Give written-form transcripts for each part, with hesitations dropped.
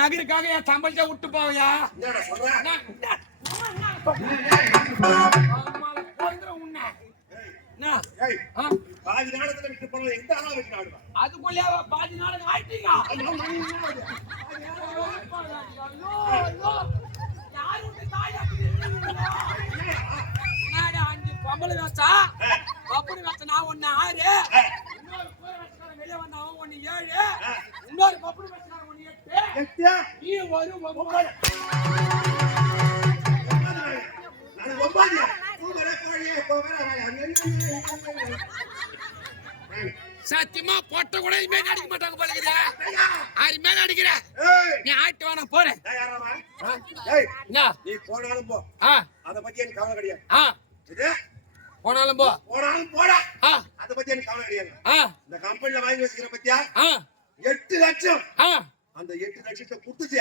நகருக்காக என் சம்பளத்தை விட்டு போவையா பாதி நாடகத்துல விட்டு போனது எந்த ஆளா விட்டு ஆடுவா அதுக்குள்ளே பாதி நாடகம் ஆயிட்டீங்க. அஞ்சு பொம்பளை வச்சா பப்புனு வச்ச நான் ஒண்ணு 6, இன்னொரு கூரை வச்சா வெளியே வந்த அவன் ஒண்ணு 7, இன்னொரு பப்புனு வச்சா ஒண்ணு 8, நீ ஒரு 9. சத்தியமா பொட்ட கூட இனிமே அடிக்க மாட்டாங்க போல. ஆறு மேல அடிக்கிற நீ ஆட்டு வேணா போறேன். நீ போனாலும் போ, அத பத்தி எனக்கு கவலை கிடையாது. போனாலும் போ, போனாலும் போடா, அத பத்தி எனக்கு கவலை கிடையாது. இந்த கம்பெனில வாங்கி வச்சுக்கிற பத்தியா 8 லட்சம், அந்த 8 லட்சத்தை குடுத்துச்சு.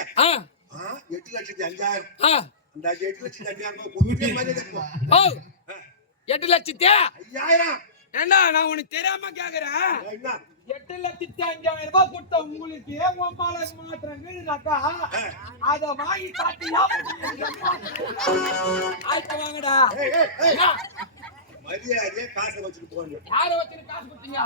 8 லட்சத்தி 5,000, அந்த 8 லட்சத்தி 5,000 போட்டு மாதிரி இருக்கும். 8 லட்சத்தி 5,000. ஏண்டா நான் உனக்கு தெரியாம கேக்குறேன். 8 லட்சத்தி 5,000 ரூபாய் கொடுத்த உங்களுக்கு உம்மால மாற்றங்கன்னாக்கா அத வாங்கி சாப்பிட்டியா? ஆயிட்டு வாங்கடா. மரியாதையா காசை வச்சுட்டு போங்க. யார வச்சுட்டு காசு கொடுத்தீங்க?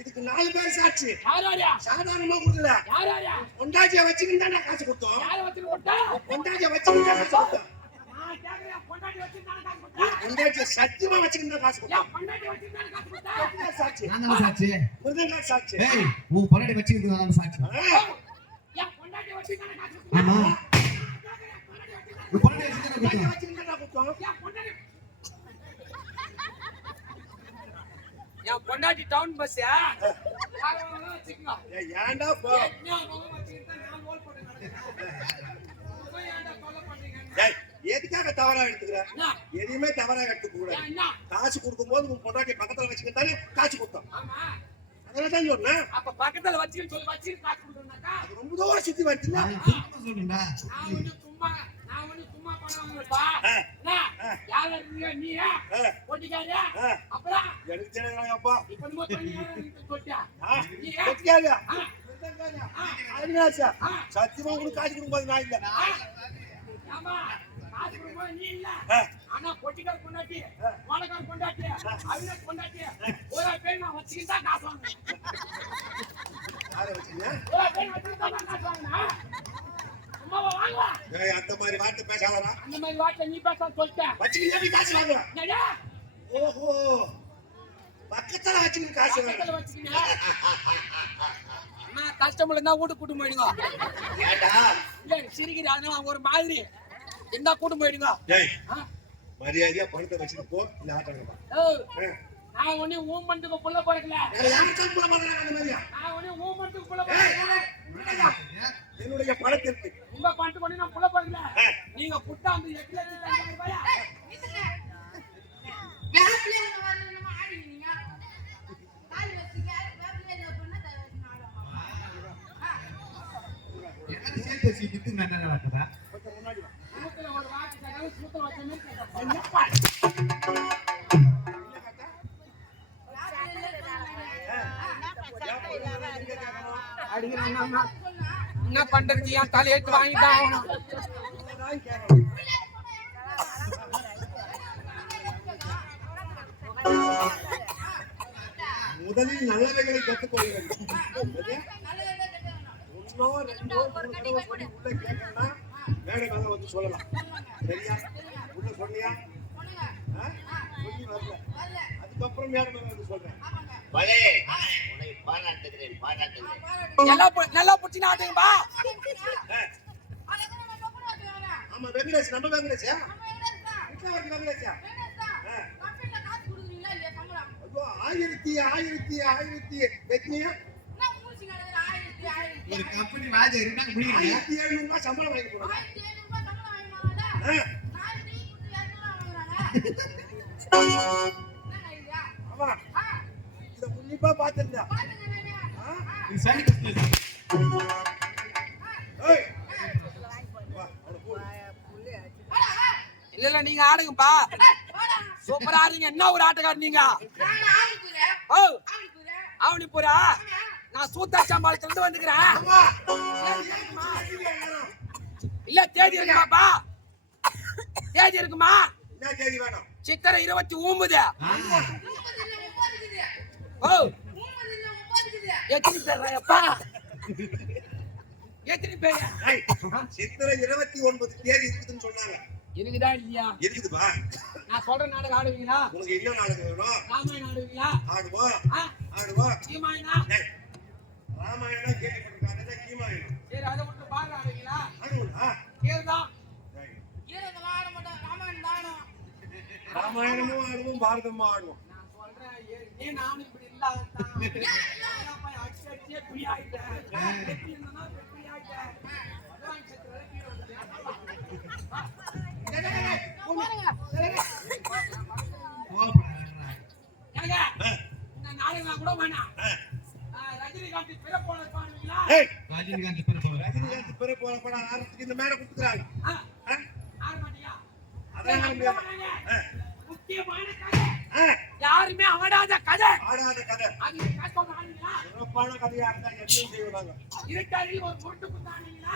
இதுக்கு 4 பேர் சாட்சி. யாராரியா? சாதாரணமா கொடுக்கல. யாராரியா? பொண்டாட்டிய வச்சுக்கிட்டு தான் காசு கொடுத்தோம். யார வச்சுட்டு கொடுத்தா? பொண்டாட்டிய வச்சுக்கிட்டு தான் காசு கொடுத்தோம். நான் கேக்குறேன், பொண்டாட்டி வச்சுட்டு தான் காசு கொடுத்தா? பொண்டாட்டிய சத்தியமா வச்சுக்கிட்டு தான் காசு கொடுத்தோம். பொண்டாட்டி வச்சுட்டு தான் காசு கொடுத்தா? சாட்சி. நான் தான் சாட்சி. முருகன் சாட்சி. ஏய், உன் பொண்டாட்டி வச்சுக்கிட்டு நான் சாட்சி. ஏன் பொண்டாட்டி வச்சுட்டு தான் காசு கொடுத்தா? ஆமா. உன் பொண்டாட்டி வச்சுக்கிட்டு தான் கொடுத்தோம். என் பொண்டாட்டி டவுன் பஸ் ஏன்டா போ எதுக்காக தவறா எடுத்துக்கிற? எதையுமே தவறா எடுத்துக்க கூடாது. காசு கொடுக்கும் போது உன் பொண்டாட்டி பக்கத்துல வச்சுக்கிட்டாலே காசு கொடுத்தோம். அதனாலதான் சொன்னேன். அப்ப பக்கத்துல வச்சு சொல்லி வச்சு காசு கொடுக்கணும்னாக்கா அது ரொம்ப தூரம் சுத்தி வந்துச்சுன்னா சொல்லுடா. நான் ஒண்ணு சும்மா பண்ணுவாங்கப்பா. யார இருக்கீங்க நீ? போட்டிக்காரியா? அப்புறம் எனக்கு தெரியாதப்பா. இப்ப நம்ம பண்ணியா போட்டியா? நீ போட்டிக்காரியா? அவினாஷா சத்தியமா உங்களுக்கு காசு கொடுக்கும்போது நான் இல்ல. ஆமா காசு கொடுக்கும்போது நீ இல்ல. ஆனா பொட்டிக்கார பொண்டாட்டி, வாடகார பொண்டாட்டி, அவினாஷ் பொண்டாட்டி ஒரு பேர் நான் வச்சுக்கிட்டா காசு வாங்குறேன். யார வச்சீங்க? ஒரு பேர் வச்சுக்கிட்டா காசு வாங்குறேன். அந்த மாதிரி வார்த்தை பேசாதடா. அந்த மாதிரி வார்த்தை நீ பேச சொல்லிட்ட. வச்சுக்கிட்டே நீ காசு வாங்குற. என்னடா? ஓஹோ. பக்கத்துல வச்சுக்கிட்டு காசு வாங்குற. பக்கத்துல வச்சுக்கிங்க. நான் கஸ்டமர் இருந்தா வீட்டு கூட்டு போயிடுங்க. ஏடா? இல்ல சிரிக்கிறாங்க ஒரு மாதிரி. என்ன கூட்டு போயிடுங்க. டேய். மரியாதையா பணத்தை வச்சிட்டு போ. இல்ல ஆட்டங்க. நான் ஒண்ணே ஊமண்டுக்கு புள்ள போறக்கல. யாருக்கு புள்ள போறக்கல அந்த மாதிரியா? நான் ஒண்ணே ஊமண்டுக்கு புள்ள போறக்கல. என்னுடைய பணத்திற்கு உங்க பணத்து கொண்டு நான் புள்ள போறக்கல. நீங்க புட்டா அந்த 8 லட்சம் 5,000 ரூபாயா? வேப்பிலே வந்து நம்ம ஆடினீங்க. கால் வச்சிங்க. வேப்பிலே என்ன பண்ணா எனக்கு சேர்த்து வச்சிட்டு நான் என்ன நடக்குதா? முன்னாடி வா. மூக்குல ஒரு வாட்டி சகல சூத்த வச்சமே கேட்டா. என்ன பண்றது? என் தலையெட்டு வாங்கிட்டான். முதலில் நல்லவைகளை கற்றுக்கொள்ளுங்கள். உள்ள கேட்கணும்னா மேடை மேல வந்து சொல்லலாம். சரியா? உள்ள சொன்னியா? சொல்லி வரல. அதுக்கப்புறம் மேடை மேல வந்து சொல்றேன். பலே உன்னை பாராட்டுகிறேன். நல்லா புடிச்சு நாட்டுங்கப்பா. ஆமா வெங்கடேஷ், நம்ம வெங்கடேஷா? வீட்டுல வர வெங்கடேஷா? கம்பெனில காசு கொடுக்குறீங்களா இல்லையா சம்பளம்? ஐயோ 1000 வெச்சியா? நான் மூசி கடக்குற 1000 ஒரு கம்பெனி வாஜ் இருந்தா முடியல. 1700 ரூபாய் சம்பளம் வாங்கி போறோம். 1700 ரூபாய் சம்பளம் வாங்குறாங்கடா. நான் டீ குடி 200 வாங்குறாங்க. என்ன ஐடியா? ஆமா. இத உன்னிப்பா பாத்துறேன். நீ சரி கஸ்டமர். ஏய். இல்ல நீங்க ஆடுங்கப்பா. சூப்பரா ஆடுங்க. என்ன ஒரு ஆட்டக்கார நீங்க? நான் ஆடிக்குறேன். ஓ ஆடிக்குறேன். ஆவணி போறா. நான் சூத்தா சம்பாளத்துல இருந்து வந்துக்கிறேன். ஆமா. இல்ல தேதி இருக்குமாப்பா? தேதி இருக்குமா? என்ன தேதி வேணும்? சித்திரை 29. ஓ எத்தனை பேர்ப்பா? எத்தனை பேர்? ஏய், சித்திரை 29 தேதி இருக்குதுன்னு சொன்னாங்க. இருக்குதா இல்லையா? இருக்குதுப்பா. நான் சொல்ற நாடகம் ஆடுவீங்களா? உனக்கு என்ன நாடகம் வேணும்? ராமாயணம் ஆடுவீங்களா? ஆடுவோம். ஆ? ஆடுவோம். சீமாயனா? ஏய், ராமாயணம் கேள்விப்பட்டிருக்காங்க. அதான் கீமாயணம். சரி அதை விட்டு பாருங்க ஆடுவீங்களா? ஆடுவோம்டா. கேளுதான். ஏய், ஆட மாட்டோம் ராமாயணம் தானம் ராமாயணமும் ஆடுவோம், பாரதமும் ஆடுவோம். நான் சொல்றேன் நீ நானும் இப்படி இல்லாதான் அடிச்சு அடிச்சே புரிய ஆயிட்டேன். எப்படி இருந்தனா எப்படி ஆயிட்டேன். அதான் சித்திரை கீழே ஏங்க இந்த நாடகம் கூட வேணாம். ரஜினிகாந்த் பிறப்போட பாடுவீங்களா? ஏய், ரஜினிகாந்த் பேர் போற ரஜினிகாந்த் பிற போல படம் ஆரம்பத்துக்கு இந்த மேடை கொடுத்துறாங்க. ஆட மாட்டியா? அதான் முடியாது. முக்கியமான கதை, ஆ, யாருமே ஆடாத கதை. ஆடாத கதை. அது கஷ்டம் ஆடுவீங்களா? சிறப்பான கதையா இருந்தா எதையும் செய்வாங்க. இருட்டாளி ஒரு பொட்டு குத்தானீங்களா?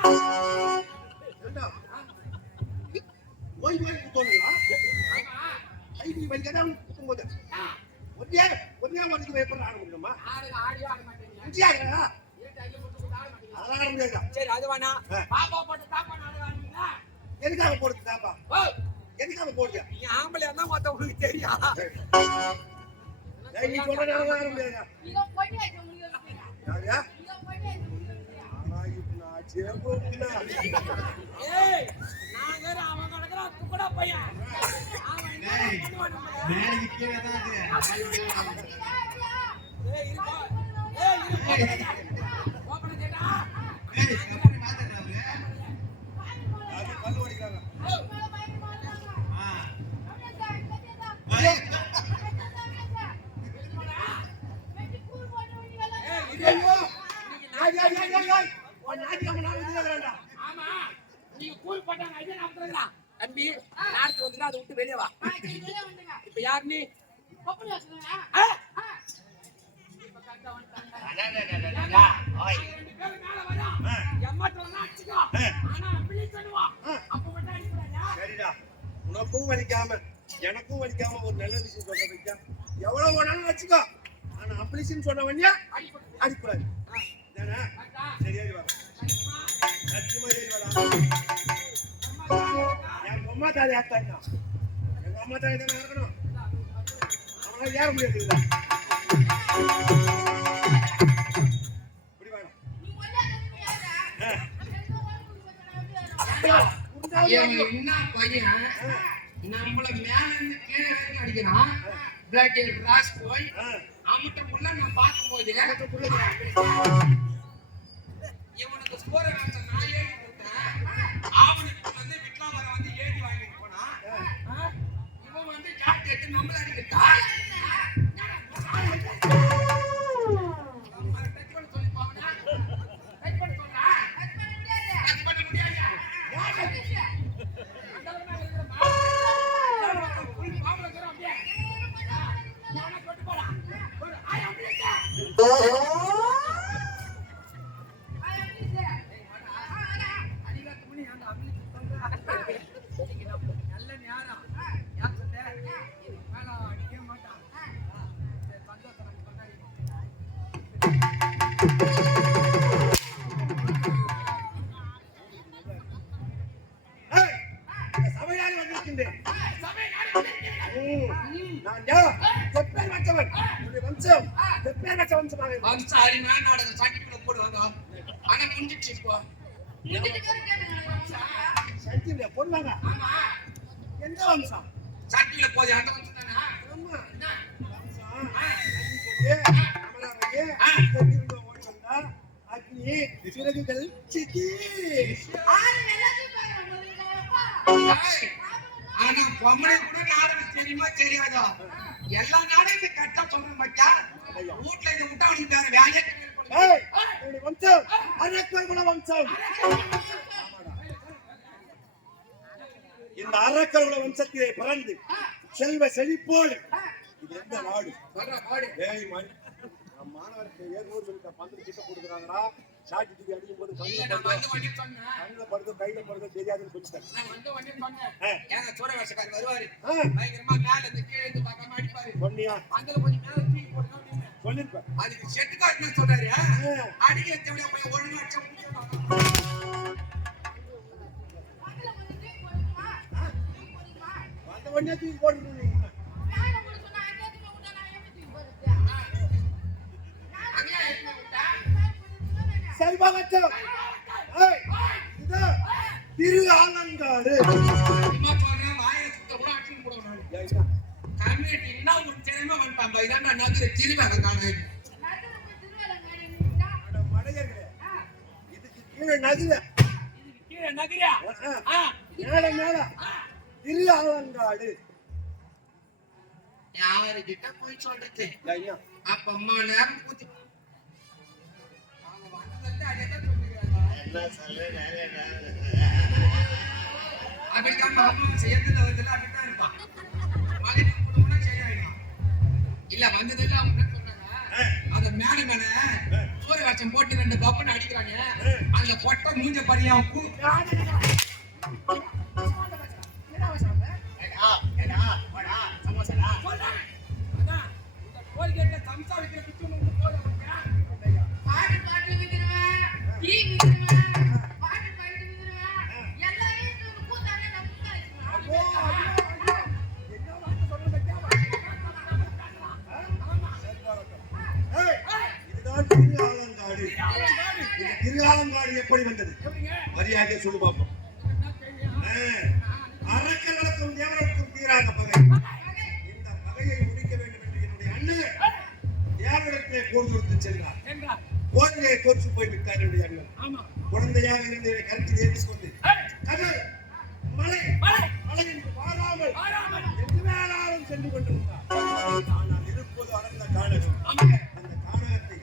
ஏண்டா? ஓய் ஓய் குத்தோங்களா? ஆமா. ஐடி வலிக்கதா குத்தும்போது. ஒரே ஒருத்தி பயப்பட ஆட முடியுமா? ஆடியோ ஆட மாட்டீங்க. முடியாதா? இருட்டாளி பொட்டு குத்த ஆட மாட்டீங்க. அதெல்லாம் ஆட முடியாதா? சரி அது வேணா. பாப்பா போட்டு தாப்பா ஆடுவாங்களா? எதுக்காக போடுறது தாப்பா? ஓ எதுக்காக போடுறியா? நீ ஆம்பளையா இருந்தா மொத்தம் உங்களுக்கு தெரியும். ஏய், நீ சொல்றத ஆட முடியாதா? இதோ போயிட்டு ஆயிட்டு முடியாது யாரியா? இதோ போயிட்டு ஆயிட்டு முடியாது ஆனா இப்ப நான் சேபோக்குனா. ஏய் நான் வேற அவன் கிடக்குறான் துக்கடா பையன். அவன் என்ன பண்ணுவான் நம்மள? மேலைக்கு கீழே தான் இருக்கு. ஏய் இருப்பா. ஏய் இருப்பா. ஓபன் கேட்டா. ஏய், எப்படி மாத்தறாரு? அது கல்லு வடிக்கிறாங்க. ஆ. ஏய், ஏய் இது ஐயோ! ஏய். உன் நாட்டியம் நான் இதுலங்கறடா. ஆமா நீங்க கூல் போட்டாங்க ஐயா நான் சொல்றேன். தம்பி நார்த்து வந்துடா அதை விட்டு வெளிய வா. இப்ப யார் நீ? ஆ? இப்ப கரெக்டா வந்துட்டாங்க. அடடடடடடா. ஓய். ரெண்டு பேரும் மேல வரா. எம்மாட்டோனா அடிச்சுக்கோ. ஆனா அப்படி சொல்லுவா. அப்ப மட்டும் அடிக்கறாயா? சரிடா. உனக்கும் வலிக்காம எனக்கும் வலிக்காம ஒரு நல்ல விஷயம் சொல்றதுக்கு எவ்வளவு வேணாலும் வச்சுக்கோ. ஆனா அப்ளிகேஷன் சொன்னவன்யா அடிக்கூடாது. தானே? கரெக்டா? சரி ஏறி வா. சரிமா? சத்தியமா ஏறி வாடா. அம்மா சொல்லுங்க. என் அம்மா தாலி ஆத்தாங்க. எங்க அம்மா தாலி தானே இருக்கணும். அவனால ஏற முடியாது இல்ல. இப்படி வேணும். இவன் என்ன பையன் நம்மள மேல இருந்து கீழே வரைக்கும் அடிக்கிறான். பிளாக் ராஸ் போய் அவன்கிட்ட உள்ள நான் பார்க்கும்போது இவனுக்கு ஸ்கோர் ஆச்சு நான் ஏறி கொடுத்தேன். அவனுக்கு வந்து விட்லாமர வந்து ஏறி வாங்கிட்டு போனான். இவன் வந்து ஜாக்கெட் எடுத்து நம்மள அடிக்கிட்டா. டச் பண்ண சொல்லி பாவனா. டச் பண்ண சொன்னா. டச் பண்ண முடியாது. நல்ல நேரம் யார் சொன்ன இதுக்கு மேல அடிக்கவே மாட்டான். சந்தோஷம் நம்ம கொண்டாடிப்போம். ஏய், இந்த சபையாரி வந்திருக்கின்றேன். நான் யார்? எப்பேர் வச்சவன்? உன்னுடைய வம்சம் எப்பேர் வச்ச வம்சமாக இருக்கு? சாரி நான் நாடகம் சாக்கிக்குள்ள போடுவாங்க. ஆனா முடிஞ்சிச்சு இப்போ. சத்தியில போடுவாங்க. ஆமா எந்த வம்சம்? சாக்கிக்குள்ள போய் அந்த வந்து தானே. ஆமா. வம்சம். அக்னியே, அமலாவையே, தென்னிருந்த ஓடி வந்தா, அக்னி, சிறகுகள், சிக்கி. ஆனா பொம்பளை கூட நாடகம் தெரியுமா தெரியாதா? எல்லா நாடகத்தையும் கரெக்டா சொல்றேன் மச்சா. வீட்டுல இதை விட்டா அவனுக்கு வேற வேலையே கிடையாது. ஏய், உன்னுடைய வம்சம் அரக்கர் குல வம்சம். இந்த அரக்கர் குல வம்சத்திலே பிறந்து செல்வ செழிப்போடு இது எந்த நாடு? சொல்றா பாடு. ஏய் மணி, நம் மாணவருக்கு 700 பந்தல் கிட்ட கொடுக்குறாங்கடா. சாட்டி தூக்கி அடிக்கும் போது இல்ல, நான் வந்து உடனே சொன்னேன். கண்ணுல படுதோ கையில படுதோ தெரியாதுன்னு சொல்லிட்டாரு. நான் வந்து உடனே சொன்னேன். ஏங்க, சூர வேஷக்காரர் வருவாரு. ஆ, பயங்கரமா மேல இருந்து கீழே இருந்து பார்க்காம அடிப்பாரு. சொன்னியா? அங்க கொஞ்சம் மேல தூக்கி போடுங்க அப்படின்னு. சொல்லிருப்பேன். அதுக்கு செட்டுக்காரர் என்ன சொல்றாரு? ஆ, அடிக்க வச்சவனே போய் 1 லட்சம் முடிச்சிடலாம். பக்கத்துல கொஞ்சம் தூக்கி போடுமா? தூக்கி போடுமா? வந்த உடனே தூக்கி போட்டுருந்தீங்க. நான் உங்களுக்கு சொன்னா அங்கே தூக்கி விட்டா நான் எப்படி தூக்கி போடுறது? அங்கே என்ன விட்டா? சரி பாகச்சம். ஏய், இதோ திரு ஆலங்காடு. சும்மா சொல்றேன், வாயை சுத்த கூட அடிச்சுன்னு போடுவேன் நான். ஏய்டா, கம்யூனிட்டி என்ன ஒரு திறமை வந்துட்டான் பா. இதான்டா நகர திருவாங்க காணு. நடுவுல போய் திருவேலங்காடு நின்னுட்டா, அட மடையர்களே, இதுக்கு கீழே நதில. இதுக்கு கீழே நகரியா? ஆ, மேல மேல திரு ஆலங்காடு. யாருகிட்ட போய் சொல்றது? ஐயா, அப்ப அம்மா நேரம் கூத்தி அவங்க வந்ததுல அதைத்தான் சொல்லிருக்காங்க. என்ன சொல்றேன் அப்படித்தான் அம்மா செய்யறதுல வந்து அப்படித்தான் இருப்பான். மகன் குடும்பம்னா சரியாயிடும். இல்ல வந்ததுல அவங்க என்ன சொல்றாங்க? அத மேல சூரிய வேஷம் போட்டு 2 பப்பன் அடிக்கிறாங்க. அந்த பொட்டை மூஞ்ச பாரியா பாட்டு பாட்டு விக்கிறவன், டீ விக்கிறவன், பாட்டு பாட்டு விக்கிறவன், எல்லாரையும் தூக்கி கூத்தாலே நம்ம ஏய், இதுதான் திரு ஆலங்காடு. இந்த திரு ஆலங்காடு எப்படி வந்தது? மரியாதையை சொல்லு பாப்போம். அரக்கர்களுக்கும் தேவர்களுக்கும் தீராத பகை. இந்த பகையை முடிக்க வேண்டும் என்று என்னுடைய அண்ணன் தேவரிடத்திலே போர் தொடுத்து சென்றார். போரிலே தோற்று போய் விட்டார் என்னுடைய அண்ணன். குழந்தையாக இருந்த என்னை கருத்தில் ஏற்றிக் கொண்டு கடல், மலை, மலை என்று பாராமல் எங்கு மேலாலும் சென்று கொண்டிருந்தார். ஆனால் இருப்பது அடர்ந்த கானகம். அந்த கானகத்தை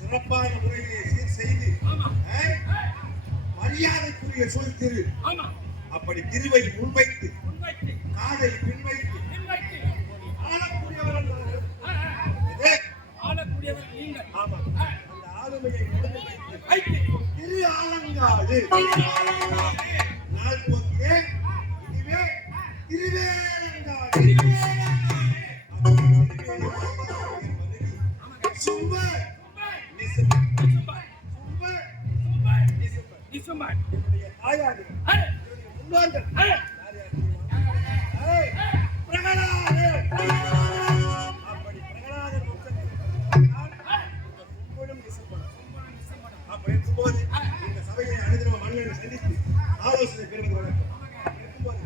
சிறப்பான முறையிலே சீர் செய்து மரியாதைக்குரிய சொல் திரு. அப்படி திருவை முன்வைத்து காதை பின்வைத்து ஆளக்கூடியவர் என்றார். இதே ஆளக்கூடியவர் நீங்கள். ஆமா, அந்த ஆளுமையை கொண்டு வைத்து திரு ஆலங்காடு நாள் போக்கியே இதுவே திருவேலங்காடு. சும்பர் நிசும்பர். சும்பர் நிசும்பர். என்னுடைய தாயார் முன்னோர்கள் யார் யார் தெரியுமா? ஏய், பிரகலாதர். அப்படி பிரகலாதர் வம்சத்தில் சும்பனும் நிசும்பனும். அப்படி இருக்கும்போது இந்த சபையை அனுதினம் மன்னனை சந்தித்து ஆலோசனை பெறுவது வழக்கம். இருக்கும்போது